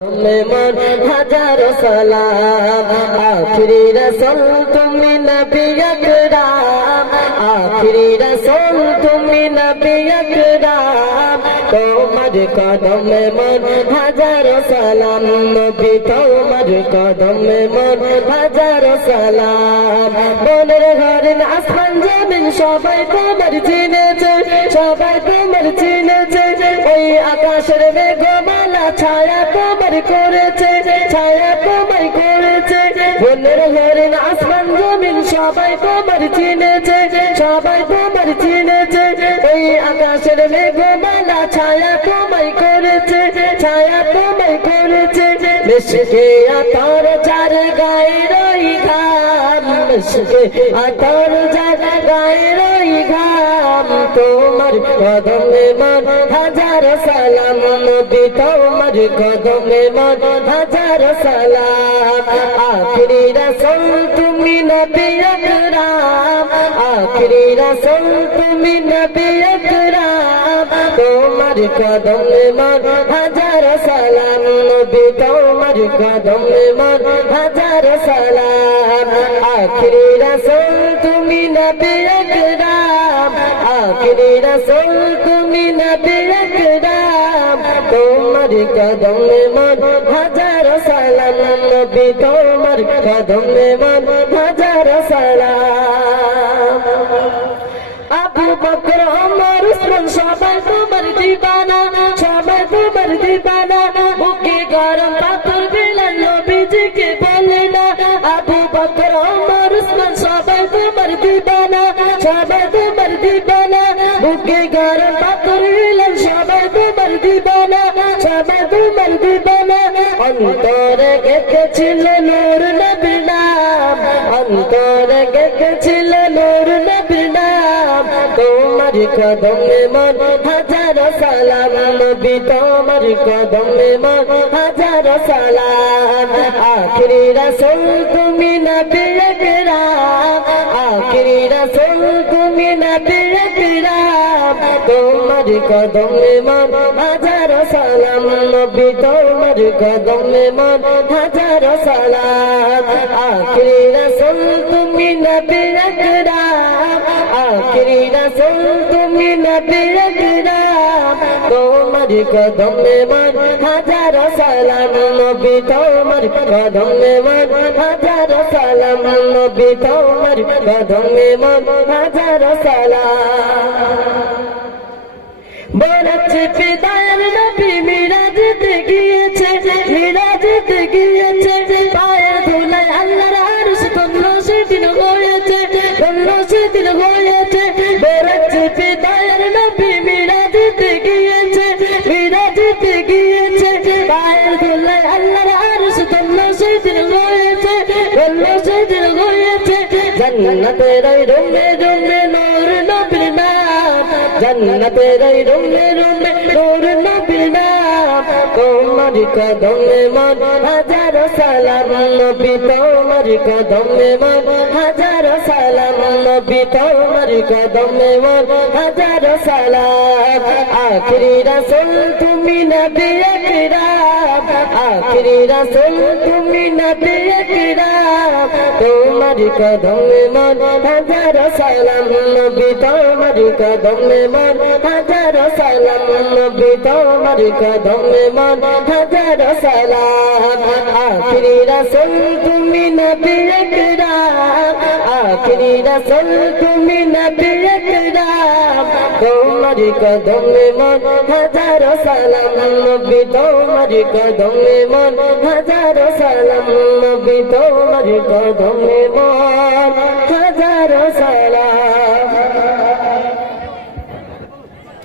মেমন হাজার সালাম আখিরি রাসূল তুমি নবী আকরাম আখিরি রাসূল তুমি নবী আকরাম তোমার কদমে মন হাজার সালাম নবী তোমার কদমে মন হাজার সালাম বনের ঘরের আসমান জমিন সবাই তোমার চিনেছে সবাই তোমার চিনেছে ওই আকাশের মেঘমালা ছায়া তোমার করেছে ছায়া তোমার করেছে বনের ঘরের আসমান জমিন সবাই তোমার চিনেছে সবাই তোমার চিনেছে ওই আকাশের মেঘমালা ছায়া তোমার করেছে ছায়া তোমার করেছে মিশকে আতর চার গায়ে রই ঘাম মিশকে আতর চার গায়ে রই ঘাম তোমার কদমে মন হাজার সালাম নবী তোমার কদমে মন হাজার সালাম আখিরি রাসূল তুমি নবী আকরাম আখিরি রাসূল তুমি নবী আকরাম তোমার কদমে মন হাজার সালাম নবী তোমার কদমে মন হাজার সালাম আখিরি রাসূল তুমি নবী আকরাম আখিরি রাসূল তুমি নবী আকরাম তোমার কদমে মন হাজার সালাম নবী তোমার কদমে মন হাজার সালাম আবু বকর ওমর উসমান সবাই তোমার দিবানা সবাই তোমার দিবানা বুকে গরম পাথর বিলাল নবীজিকে বলে না আবু বকর ওমর উসমান সবাই তোমার দিবানা সবাই তোমার দিবানা বুকে গরম পাথর বিলাল সবাই তোমার দিবানা সবাই তোমার দিবানা অন্তরে গেঁথেছিল নূর নবীর নাম অন্তরে গেঁথেছিল নূর নবীর নাম তোমার কদমে মন হাজার সালাম নবী তোমার কদমে মন হাজার সালাম আখিরি রাসূল তুমি নবী আকরাম আখিরি রাসূল তুমি নবী আকরাম তোমার কদমে মন হাজার সালাম নবী তোমার কদমে মন হাজার সালাম আখিরি রাসূল তুমি নবী আকরাম আখিরি রাসূল তুমি নবী আকরাম তোমার কদমে মন হাজার সালাম নবী তোমার কদমে মন হাজার সালাম নবী তোমার কদমে মন হাজার সালাম বলেছে পিতার নবী মিরাজতে গিয়েছে মিরাজতে গিয়েছে পায়ের ধুলায় আল্লাহর আরশ ধন্য সেদিন হয়েছে ধন্য সেদিন হয়েছে বলেছে পিতার নবী মিরাজতে গিয়েছে মিরাজতে গিয়েছে পায়ের ধুলায় আল্লাহর আরশ ধন্য সেদিন হয়েছে ধন্য সেদিন হয়েছে জান্নাতের রুমে রুমে নূর নবীর নাম জান্নাতের রুমে রুমে নূর নবীর নাম তোমার কদমে মন হাজার সালাম নবী তোমার কদমে মন হাজার সালাম নবী তোমার কদমে মন হাজার সালাম আখিরি রাসূল তুমি নবী আকরাম আখিরি রাসূল তুমি নবী আকরাম তোমার কদমে মন হাজার সালাম নবী তোমার কদমে মন হাজার সালাম নবী তোমার কদমে মন হাজার সালাম আখিরি রাসূল তুমি নবী আকরাম আখিরি রাসূল তুমি নবী আকরাম তোমার কদমে মন হাজার সালাম নবী তোমার কদমে মন হাজার সালাম নবী তোমার কদমে মন হাজার সালাম